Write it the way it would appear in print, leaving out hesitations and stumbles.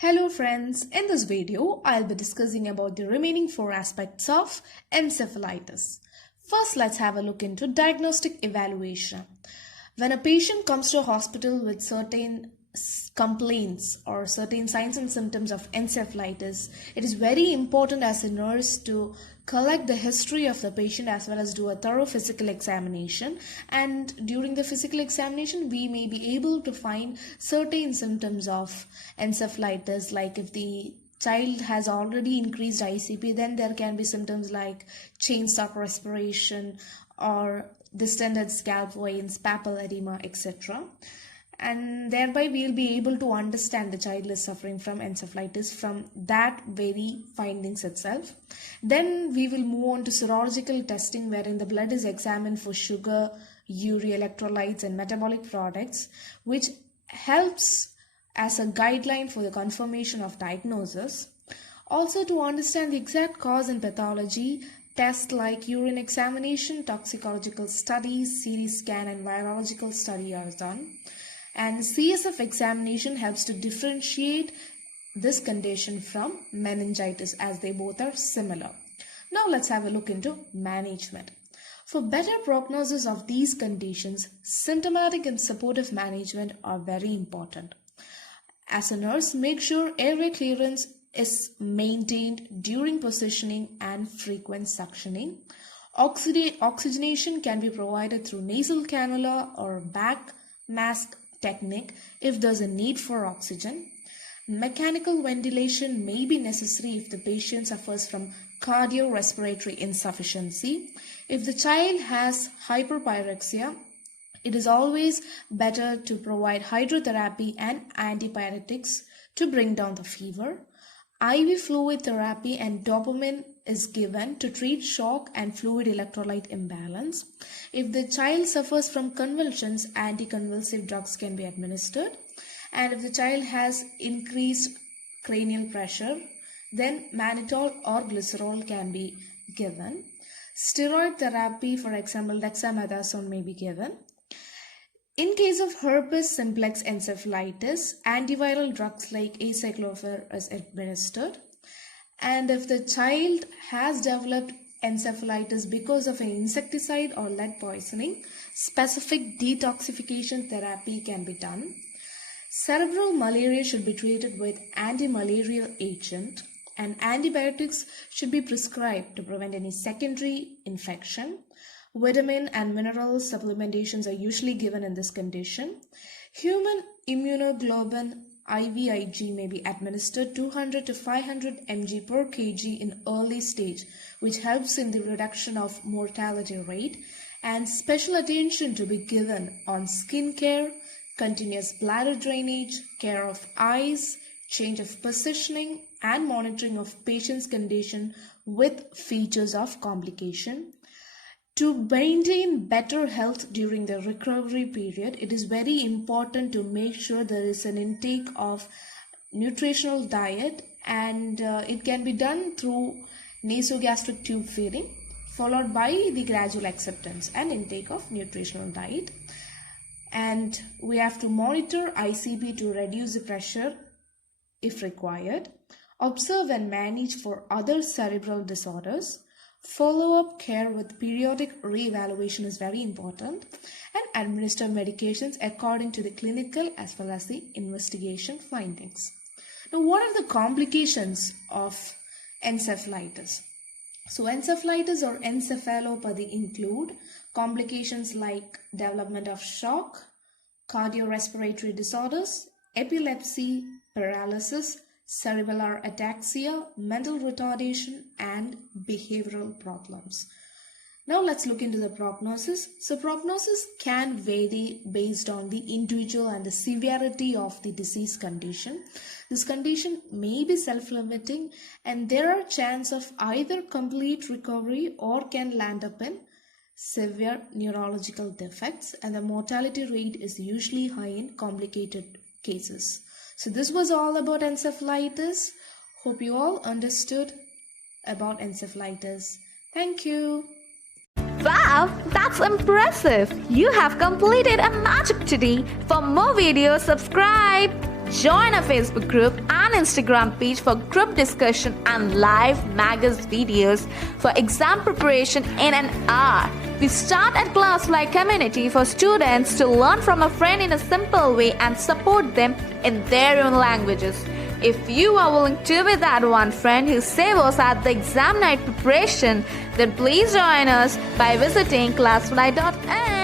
Hello friends, in this video I'll be discussing about the remaining 4 aspects of encephalitis. First, let's have a look into diagnostic evaluation. When a patient comes to a hospital with certain complaints or certain signs and symptoms of encephalitis, it is very important as a nurse to collect the history of the patient as well as do a thorough physical examination, and during the physical examination we may be able to find certain symptoms of encephalitis. Like if the child has already increased ICP, then there can be symptoms like chain stop respiration or distended scalp veins, papal edema, etc. And thereby we'll be able to understand the child is suffering from encephalitis from that very findings itself. Then we will move on to serological testing, wherein the blood is examined for sugar, urea, electrolytes and metabolic products, which helps as a guideline for the confirmation of diagnosis. Also, to understand the exact cause and pathology, tests like urine examination, toxicological studies, CT scan and virological study are done. And CSF examination helps to differentiate this condition from meningitis, as they both are similar. Now let's have a look into management. For better prognosis of these conditions, symptomatic and supportive management are very important. As a nurse, make sure airway clearance is maintained during positioning and frequent suctioning. Oxygenation can be provided through nasal cannula or back mask technique if there's a need for oxygen. Mechanical ventilation may be necessary if the patient suffers from cardiorespiratory insufficiency. If the child has hyperpyrexia, it is always better to provide hydrotherapy and antipyretics to bring down the fever. IV fluid therapy and dopamine is given to treat shock and fluid electrolyte imbalance. If the child suffers from convulsions, anticonvulsive drugs can be administered. And if the child has increased cranial pressure, then mannitol or glycerol can be given. Steroid therapy, for example, dexamethasone, may be given. In case of herpes simplex encephalitis, antiviral drugs like acyclovir is administered. And if the child has developed encephalitis because of an insecticide or lead poisoning, specific detoxification therapy can be done. Cerebral malaria should be treated with anti-malarial agent, and antibiotics should be prescribed to prevent any secondary infection. Vitamin and mineral supplementations are usually given in this condition. Human immunoglobulin IVIG may be administered 200 to 500 mg per kg in early stage, which helps in the reduction of mortality rate, and special attention to be given on skin care, continuous bladder drainage, care of eyes, change of positioning, and monitoring of patient's condition with features of complication. To maintain better health during the recovery period, it is very important to make sure there is an intake of nutritional diet, and it can be done through nasogastric tube feeding, followed by the gradual acceptance and intake of nutritional diet. And we have to monitor ICP to reduce the pressure if required. Observe and manage for other cerebral disorders. Follow-up care with periodic re-evaluation is very important, and administer medications according to the clinical as well as the investigation findings. Now, what are the complications of encephalitis? So, encephalitis or encephalopathy include complications like development of shock, cardiorespiratory disorders, epilepsy, paralysis, cerebellar ataxia, mental retardation, and behavioral problems. Now let's look into the prognosis. So prognosis can vary based on the individual and the severity of the disease condition. This condition may be self-limiting, and there are chances of either complete recovery or can land up in severe neurological defects, and the mortality rate is usually high in complicated cases. So this was all about encephalitis. Hope you all understood about encephalitis. Thank you. Wow, that's impressive! You have completed a magic today. For more videos, subscribe, join our Facebook group and and Instagram page for group discussion and live magazine videos for exam preparation in an hour. We start at ClassFly community for students to learn from a friend in a simple way and support them in their own languages. If you are willing to be that one friend who saves us at the exam night preparation, then please join us by visiting classfly.in.